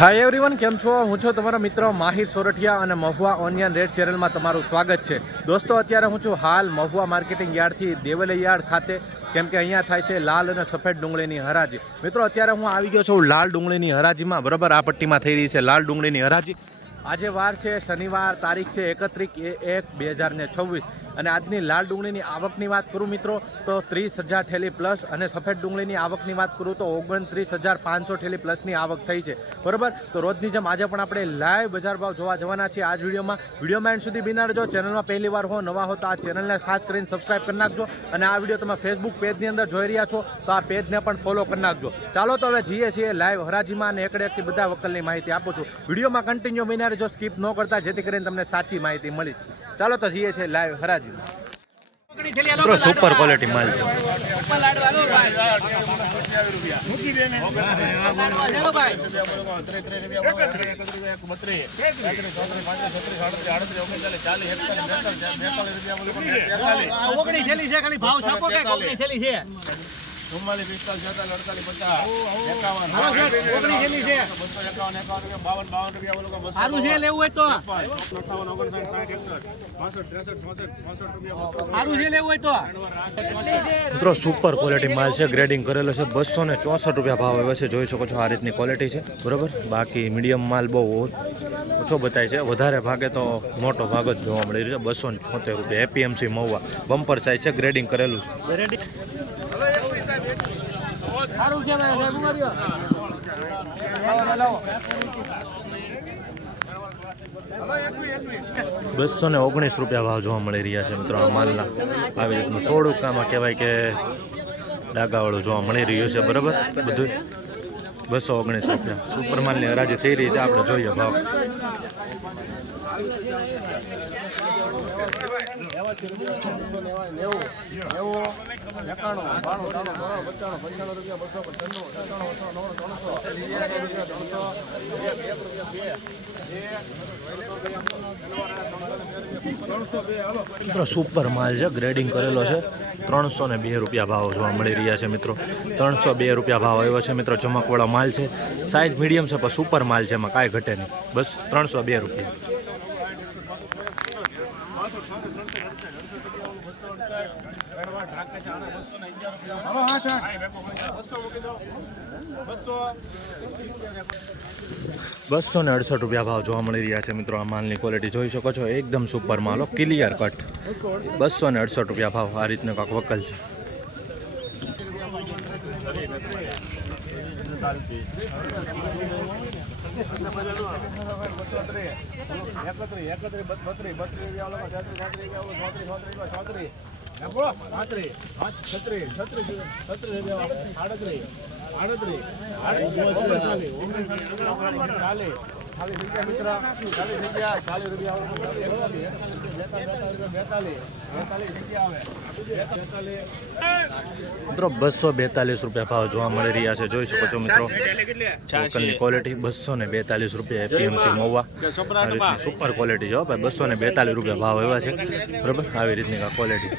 Hi everyone, કેમ છો? હું છું તમારો મિત્ર માહિર સોરઠિયા અને મહુવા ઓનિયન રેટ ચેનલમાં તમારું સ્વાગત છે. દોસ્તો, અત્યારે હું છું હાલ મહુવા માર્કેટિંગ યાર્ડથી દેવલે યાર્ડ ખાતે, કેમ કે અહીંયા થાય છે લાલ અને સફેદ ડુંગળીની હરાજી. મિત્રો, અત્યારે હું આવી ગયો છું લાલ ડુંગળીની હરાજીમાં. બરાબર, આ પટ્ટીમાં થઈ રહી છે લાલ ડુંગળીની હરાજી. આજે વાર છે શનિવાર, તારીખ છે 31/1/2026 અને આજની લાલ ડુંગળીની આવકની વાત કરું મિત્રો તો 30,000 થેલી પ્લસ, અને સફેદ ડુંગળીની આવકની વાત કરું તો 29,500 થેલી પ્લસની આવક થઈ છે. બરાબર, તો રોજની જેમ આજે પણ આપણે લાઈવ બજાર ભાવ જોવા જવાના છીએ આજ વિડીયોમાં એન્ડ સુધી બિના રહેજો. ચેનલમાં પહેલી વાર હો, નવા હો તો આ ચેનલને ખાસ કરીને સબસ્ક્રાઈબ કરી નાખજો, અને આ વિડીયો તમે ફેસબુક પેજની અંદર જોઈ રહ્યા છો તો આ પેજને પણ ફોલો કરી નાખજો. ચાલો તો હવે જઈએ છીએ લાઈવ હરાજીમાં, અને એકડે એકથી બધા વકલની માહિતી આપું છું. વિડીયોમાં કન્ટિન્યુ બિના રહેજો, સ્કીપ ન કરતા, જેથી કરીને તમને સાચી માહિતી મળી. ચાલો તો જઈએ છીએ લાઈવ હરાજી. મિત્રો, સુપર ક્વોલિટી માલ છે. મિત્રો, સુપર ક્વોલિટી માલ છે, ગ્રેડિંગ કરેલો છે. 264 રૂપિયા ભાવ આવ્યો છે. જોઈ શકો છો આ રીતની ક્વોલિટી છે. બરોબર, બાકી મીડિયમ માલ બહુ ઓછો બતાય છે. વધારે ભાગે તો મોટો ભાગ જ જોવા મળી રહ્યો છે. 276 રૂપિયા એપીએમસી મહુવા, બમ્પર સાઇઝ છે, ગ્રેડિંગ કરેલું છે. ₹219 ભાવ જોવા મળી રહ્યા છે મિત્રો આ માલના. આવી રીતનું થોડુંક આમાં કહેવાય કે ડાગાવાળું જોવા મળી રહ્યું છે. બરાબર, બધું ₹219 સુપર માલની હરાજી થઈ રહી છે. આપણે જોઈએ ભાવ. મિત્રો, સુપર માલ છે, ગ્રેડિંગ કરેલો છે. ₹302 ભાવ જોવા મળી રહ્યા છે મિત્રો. ₹302 ભાવ આવ્યો છે મિત્રો. ચમકવાળો માલ છે, સાઇઝ મીડિયમ છે, પણ સુપર માલ છે, એમાં કાંઈ ઘટે નહીં. બસ ₹302. ₹268 ભાવ જોવા મળી રહ્યા છે મિત્રો. આ માલની ક્વોલિટી જોઈ શકો છો, એકદમ સુપર માલ, ક્લિયર કટ. ₹268 ભાવ. આ રીતનો કાંક વકલ છે. મિત્રો, ₹242 ભાવ જોવા મળી રહ્યા છે. જોઈ શકો છો મિત્રો, લોકલની ક્વોલિટી. ₹242 એપીએમસી મહુવા. આ રીતની સુપર ક્વોલિટી છે ભાઈ. ₹242 ભાવ એવા છે. બરાબર, આવી રીતની ક્વોલિટી છે.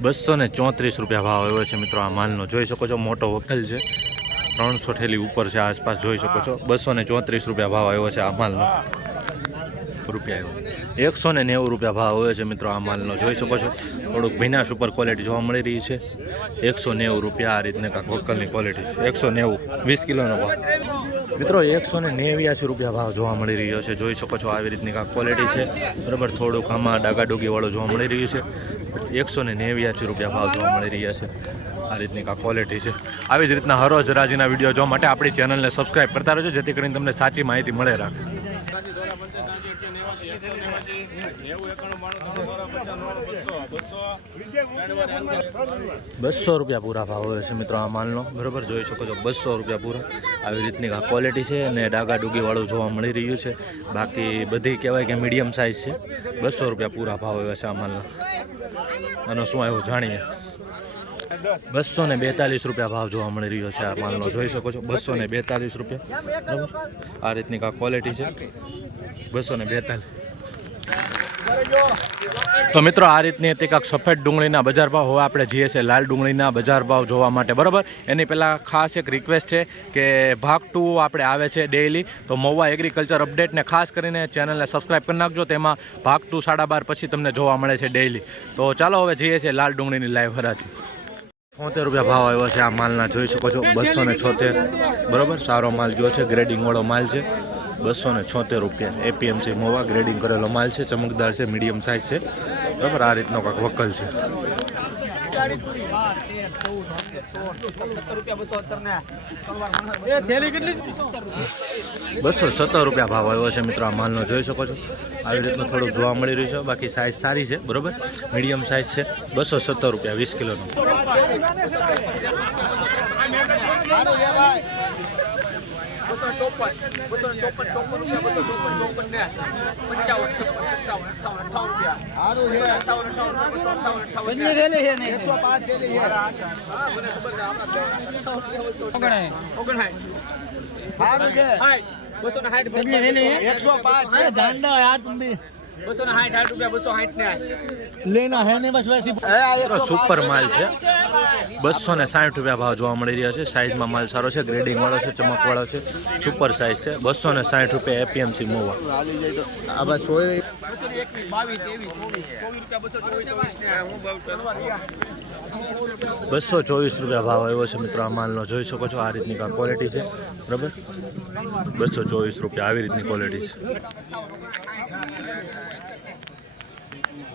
₹234 ભાવ આવ્યો છે મિત્રો આ માલનો. જોઈ શકો છો, મોટો વકલ છે, 300 થેલી ઉપર છે આસપાસ. જોઈ શકો છો, ₹234 ભાવ આવ્યો છે આ માલનો. ₹190 ભાવ આવ્યો છે મિત્રો આ માલનો. જોઈ શકો છો, થોડુંક ભીના સુપર ક્વોલિટી જોવા મળી રહી છે. ₹190 આ રીતને કાંક વકલની ક્વોલિટી છે. 190, 20 કિલોનો ભાવ. મિત્રો, ₹189 ભાવ જોવા મળી રહ્યો છે. જોઈ શકો છો, આવી રીતની કાંક ક્વોલિટી છે. બરાબર, થોડુંક આમાં ડાગાડુગીવાળું જોવા મળી રહ્યું છે. ₹189 ભાવ જોવા મળી રહ્યા છે. આ રીતની કાંક ક્વોલિટી છે. આવી જ રીતના હરોજ હરાજીના વિડીયો જોવા માટે આપણી ચેનલને સબસ્ક્રાઈબ કરતા રહેજો, જેથી કરીને તમને સાચી માહિતી મળે રાખે. ₹200 પૂરા ભાવ હોય છે મિત્રો આ માલનો. બરાબર, જોઈ શકો છો, ₹200 પૂરા. આવી રીતની ક્વોલિટી છે, અને ડાગા ડૂગીવાળું જોવા મળી રહ્યું છે. બાકી બધી કહેવાય કે મીડિયમ સાઇઝ છે. ₹200 પૂરા ભાવ હોય છે આ માલના. આનો શું આવ્યો જાણીએ. ₹242 ભાવ જોવા મળી રહ્યો છે આ માલનો. જોઈ શકો છો, ₹242. બરાબર, આ રીતની ક્વોલિટી છે. 242. તો મિત્રો આ રીતની હતી કાંક સફેદ ડુંગળીના બજાર ભાવ. હવે આપણે જઈએ છીએ લાલ ડુંગળીના બજાર ભાવ જોવા માટે, બરાબર. એની પહેલાં ખાસ એક રિક્વેસ્ટ છે કે ભાગ 2 આપણે આવે છે ડેઇલી, તો મહુવા એગ્રીકલ્ચર અપડેટને ખાસ કરીને ચેનલને સબસ્ક્રાઈબ કરી નાખજો. તેમાં ભાગ 2 12:30 પછી તમને જોવા મળે છે ડેઇલી. તો ચાલો હવે જઈએ છીએ લાલ ડુંગળીની લાઈવ હરાજી. 76 રૂપિયા ભાવ આવ્યો છે આ માલના, જોઈ શકો છો. 276, બરાબર. સારો માલ ગયો છે, ગ્રેડિંગવાળો માલ છે. 276 રૂપિયા એપીએમસી મહુવા, ગ્રેડિંગ કરેલો માલ છે, ચમકદાર છે, મીડિયમ સાઇઝ છે, બરાબર. આ રીતનો કાંક વકલ છે. 217 રૂપિયા ભાવ આવ્યો છે મિત્રો આ માલનો, જોઈ શકો છો. આવી રીતનું થોડુંક જોવા મળી રહ્યું છે. બાકી સાઇઝ સારી છે, બરાબર. મીડિયમ સાઇઝ છે. 217 રૂપિયા 20 કિલોનો. लेना है नहीं बस वैसे सुपर माल છે. 260 રૂપિયા ભાવ જોવા મળી રહ્યા છે. સાઇઝમાં માલ સારો છે, ગ્રેડિંગ વાળો છે, ચમક વાળો છે, સુપર સાઇઝ છે. 260 રૂપિયા એપીએમસી મહુવા. 224 રૂપિયા ભાવ આવ્યો છે મિત્રો આ માલનો, જોઈ શકો છો. આ રીતની કાંઈ ક્વોલિટી છે, બરાબર. 224 રૂપિયા આવી રીતની ક્વોલિટી છે.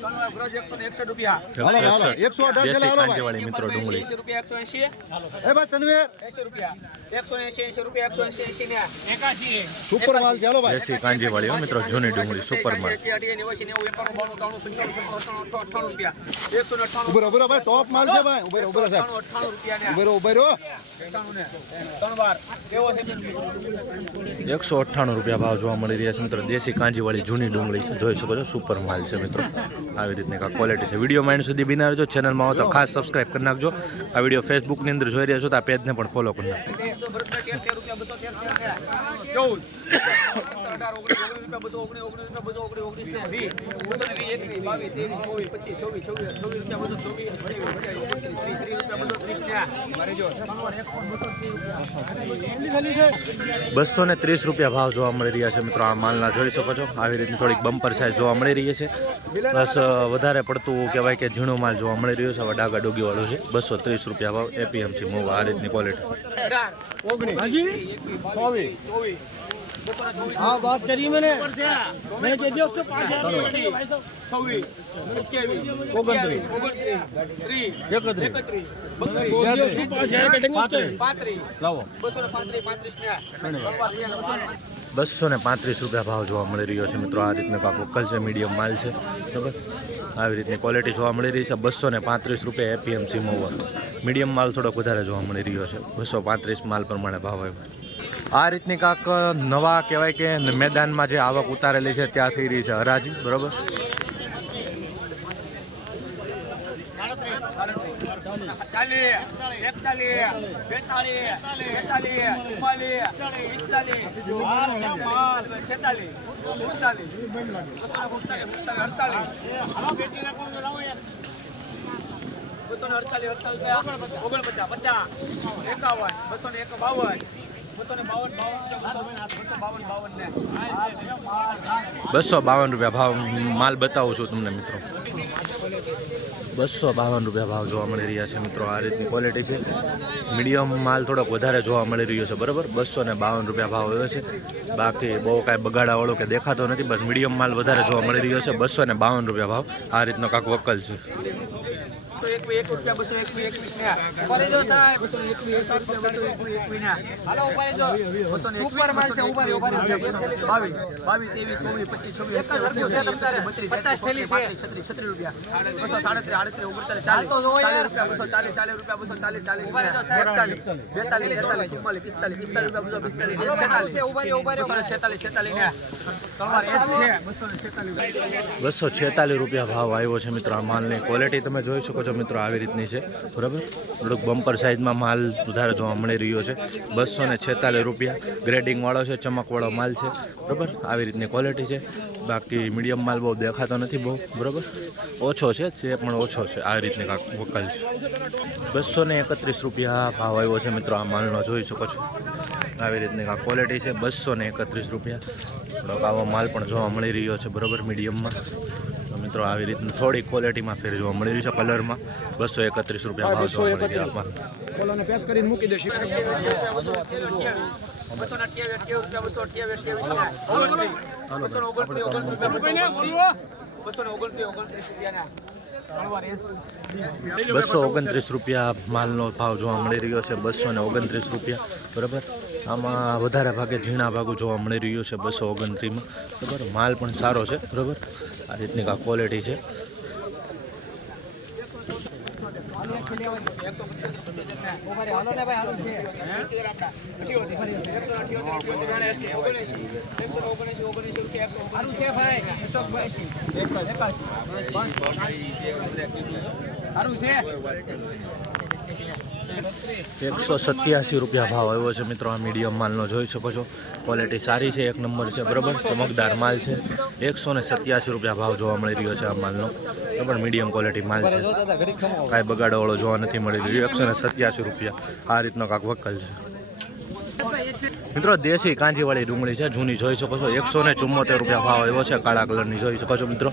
161 રૂપિયા 118 કાંજીવાળી મિત્રો ડુંગળી. 180 રૂપિયા સુપર માલ ચાલો ભાઈ. દેશી કાંજીવાળી મિત્રો, જૂની ડુંગળી, સુપર માલ. ઉભરો ભાઈ, ટોપ માલ છે ભાઈ. ઉભરો સાહેબ, ઉભરો 198 રૂપિયા ભાવ જોવા મળી રહ્યા છે મિત્રો. દેશી કાંજીવાળી જૂની ડુંગળી છે, જોઈ શકો છો. સુપર માલ છે મિત્રો, આવી રીતની કાંઈ ક્વોલિટી છે. વિડીયો માઇન્ડ સુધી બિના રહેજો. ચેનલમાં આવો તો ખાસ સબસ્ક્રાઈબ કરી નાખજો. આ વિડીયો ફેસબુકની અંદર જોઈ રહ્યા છો તો આ પેજને પણ ફોલો કરી નાખજો. 230 રૂપિયા ભાવ જોવા મળી રહ્યા છે મિત્રો આ માલના, જોઈ શકો છો. આવી રીતની થોડીક બમ્પર સાઇઝ જોવા મળી રહી છે. પ્લસ વધારે પડતું કહેવાય કે ઝીણો માલ જોવા મળી રહ્યો છે. હવે ડાગા ડોગી વાળો છે. 230 રૂપિયા ભાવ એપીએમસી મહુવા. આ રીતની ક્વોલિટી. हाँ बात करी मैंने दे दियो उसको 235 રૂપિયા ભાવ જોવા મળી રહ્યો છે મિત્રો. આ રીતનો કાંક વકલ છે, મીડિયમ માલ છે, બરાબર. આવી રીતની ક્વોલિટી જોવા મળી રહી છે. 235 રૂપિયા એપીએમસી મહુવા. મીડિયમ માલ થોડોક વધારે જોવા મળી રહ્યો છે. 235 માલ પ્રમાણે ભાવ આવ્યો. આ રીતની કાંક નવા કહેવાય કે મેદાનમાં જે આવક ઉતારેલી છે ત્યાં થઈ રહી છે હરાજી, બરાબર. ₹252 ભાવ માલ બતાવું છું તમને મિત્રો. 252 રૂપિયા ભાવ જોવા મળી રહ્યા છે મિત્રો. આ રીતની ક્વોલિટી છે. મીડિયમ માલ થોડોક વધારે જોવા મળી રહ્યો છે, બરાબર. 252 રૂપિયા ભાવ આવ્યો છે. બાકી બહુ કાંઈ બગાડાવાળો કે દેખાતો નથી, બસ મીડિયમ માલ વધારે જોવા મળી રહ્યો છે. 252 રૂપિયા ભાવ. આ રીતનો કાંક વકલ છે. सुपर माल से ऊपर ऊपर 22 23 24 25 26 50 रुपया 237 રૂપિયા ભાવ આવ્યો છે મિત્રો. આ માલની ક્વોલિટી તમે જોઈ શકો છો. છો મિત્રો, આવી રીતની છે બરાબર. થોડુંક બમ્પર સાઇઝમાં માલ વધારે જોવા મળી રહ્યો છે. 246 રૂપિયા, ગ્રેડિંગવાળો છે, ચમકવાળો માલ છે બરાબર. આવી રીતની ક્વોલિટી છે. બાકી મીડિયમ માલ બહુ દેખાતો નથી બહુ બરાબર, ઓછો છે પણ ઓછો છે. આવી રીતની કાંક વકલ છે. 231 રૂપિયા ભાવ આવ્યો છે મિત્રો આ માલનો, જોઈ શકો છો. આવી રીતની કાંક ક્વોલિટી છે. 231 રૂપિયા. થોડોક આવો માલ પણ જોવા મળી રહ્યો છે બરાબર, મીડિયમમાં. તો મિત્રો આવી રીતની થોડી ક્વોલિટીમાં ફેર જોવા મળી રહ્યું છે. કલરમાં 231 રૂપિયા ભાવ જોવા મળી રહ્યા માલ. બોલોને પેક કરીને મૂકી દેશું. બસો 229 રૂપિયા માલનો ભાવ જોવા મળી રહ્યો છે. 229 રૂપિયા બરાબર. આમાં વધારે ભાગે ઝીણા ભાગું જોવા મળી રહ્યું છે 229માં બરાબર. માલ પણ સારો છે બરાબર. આ રીતની કાંઈ ક્વોલિટી છે. સારું છે. 187 રૂપિયા ભાવ આવ્યો છે મિત્રો આ મીડિયમ માલનો, જોઈ શકો છો. ક્વોલિટી સારી છે, એક નંબર છે બરાબર. ચમકદાર માલ છે. 187 રૂપિયા ભાવ જોવા મળી રહ્યો છે આ માલનો બરાબર. મીડિયમ ક્વોલિટી માલ છે, કાંઈ બગાડોવાળો જોવા નથી મળી રહ્યો. 187 રૂપિયા આ રીતનો કાંક વકલ છે મિત્રો. દેશી કાંજીવાળી ડુંગળી છે, જૂની, જોઈ શકો છો. 174 રૂપિયા ભાવ આવ્યો છે કાળા કલરની, જોઈ શકો છો મિત્રો.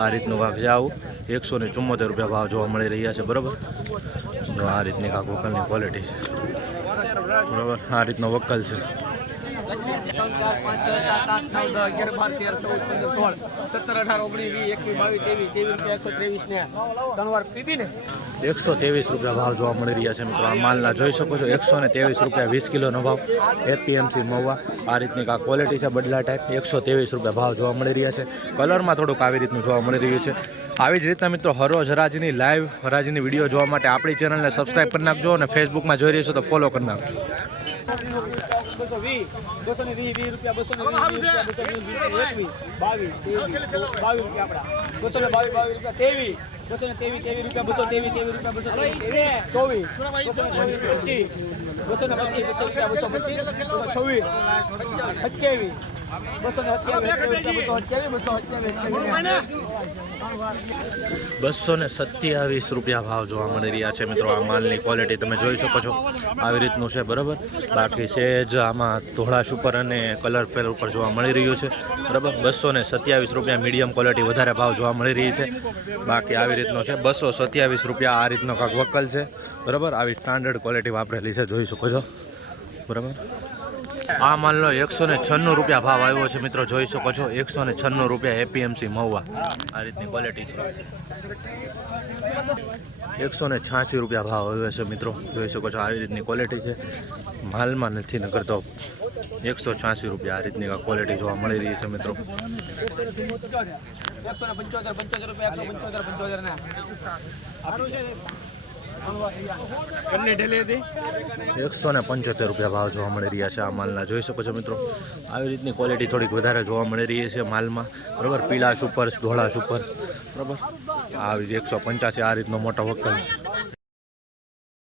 આ રીતનું કાંક છે આવું. 174 રૂપિયા ભાવ જોવા મળી રહ્યા છે બરાબર. આ રીતની કાંક વકલની ક્વોલિટી છે બરાબર. આ રીતનો વકલ છે. 123 રૂપિયા ભાવ જોવા મળી રહ્યા છે મિત્રો આ માલના, જોઈ શકો છો. 123 રૂપિયા 20 કિલોનો ભાવ. એપીએમસી મહુવા. આ રીતની કાંક ક્વોલિટી છે બદલા ટાઈપ. 123 રૂપિયા ભાવ જોવા મળી રહ્યા છે. કલરમાં થોડુંક આવી રીતનું જોવા મળી રહ્યું છે. આવી જ રીતના મિત્રો હરોજ હરાજીની લાઈવ હરાજીની વિડીયો જોવા માટે આપણી ચેનલને સબસ્ક્રાઈબ કરી નાખજો અને ફેસબુકમાં જોઈ રહ્યો છો તો ફોલો કરી નાખજો. 220 રૂપિયા 227 રૂપિયા ભાવ જોવા મળી રહ્યા છે મિત્રો આ માલની ક્વોલિટી તમે જોઈ શકો છો. આવી રીતનું છે બરાબર. બાકી સેજ આમાં ધોળાશ ઉપર અને કલર ફેલ ઉપર જોવા મળી રહ્યું છે બરાબર. 227 રૂપિયા મીડિયમ ક્વોલિટી વધારે ભાવ જોવા મળી રહી છે. બાકી આવી રીતનો છે 227 રૂપિયા આ રીતનો કાંક વકલ છે બરાબર. આવી સ્ટાન્ડર્ડ ક્વોલિટી વાપરેલી છે, જોઈ શકો છો બરાબર. આ માલનો 196 રૂપિયા ભાવ આવ્યો છે મિત્રો, જોઈ શકો છો. 196 રૂપિયા એપીએમસી મહુવા. આ રીતની ક્વોલિટી છે. 186 રૂપિયા ભાવ આવ્યો છે મિત્રો, જોઈ શકો છો. આવી રીતની ક્વોલિટી છે. માલમાં નથી ન કરતો. 186 રૂપિયા આ રીતની ક્વોલિટી જોવા મળી રહી છે મિત્રો. 175 રૂપિયા ભાવ જોવા મળી રહ્યા છે આ માલના, જોઈ શકો છો મિત્રો. આવી રીતની ક્વોલિટી થોડીક વધારે જોવા મળી રહી છે માલમાં બરાબર. પીળાશ ઉપર, ધોળાશ ઉપર બરાબર. આવી 185 આ રીતનો મોટો વકલ છે.